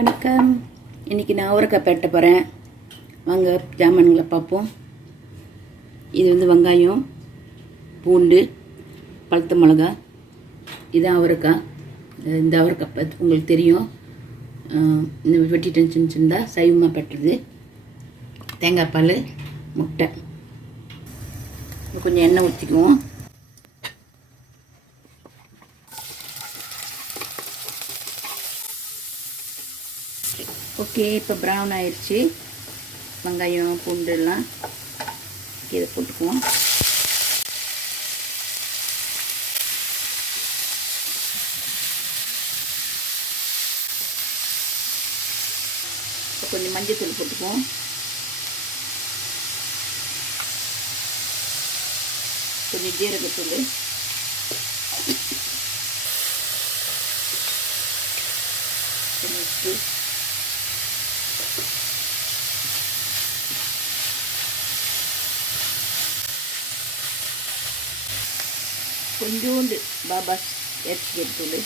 வணக்கம். இன்றைக்கி நான் அவரைக்காய் பெரட்ட போகிறேன். வாங்க ஜாமான்களை பார்ப்போம். இது வெங்காயம், பூண்டு, பழுத்த மிளகா. இதுதான் அவரைக்காய். இந்த அவரைக்காய் உங்களுக்கு தெரியும். இந்த வெட்டிட்டு சின்ன சின்னதாக சைவமாக பெட்டுறது. தேங்காய் பால், முட்டை. கொஞ்சம் எண்ணெய் ஊற்றிக்குவோம். ஓகே, இப்போ ப்ரௌன் ஆயிடுச்சு. வெங்காயம், பூண்டு எல்லாம் இதை போட்டுக்குவோம். இப்போ கொஞ்சம் மஞ்சள் போட்டுக்குவோம். கொஞ்சம் ஜீரகத்தூள், கொஞ்சம் உப்பு, கொஞ்சோண்டு பாபாஸ் தூள்.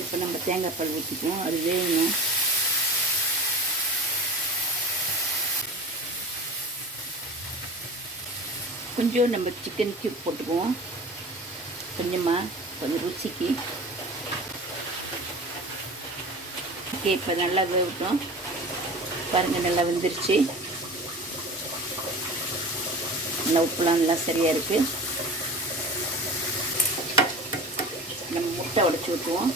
இப்போ நம்ம தேங்காய் பால் ஊற்றிக்குவோம். அது வேகணும். கொஞ்சம் நம்ம சிக்கன் கியூப் போட்டுக்குவோம். கொஞ்சமாக, கொஞ்சம் ருசிக்கு. ஓகே, இப்போ நல்லா வேகட்டும். பாருங்கள், நல்லா வெந்துருச்சு. நல்லா உப்புலாம் நல்லா சரியாக இருக்குது. நம்ம முட்டை உடைச்சி ஊற்றுவோம்.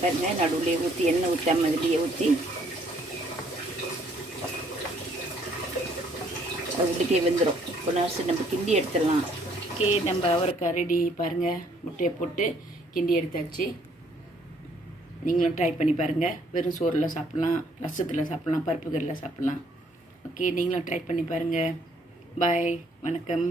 பாருங்க, நடுவுலேயே ஊற்றி எண்ணெய் ஊற்றாம இதுலேயே ஊற்றி அது உள்ளுக்கே வெந்துடும். இப்போ நம்ம கிண்டி எடுத்துடலாம். ஓகே, நம்ம அவரைக்காய் ரெடி. பாருங்கள், முட்டையை போட்டு கிண்டி எடுத்தாச்சு. நீங்களும் ட்ரை பண்ணி பாருங்கள். வெறும் சோறில் சாப்பிட்லாம், ரசத்தில் சாப்பிட்லாம், பருப்புகளில் சாப்பிட்லாம். ஓகே, நீங்களும் ட்ரை பண்ணி பாருங்கள். பாய், வணக்கம்.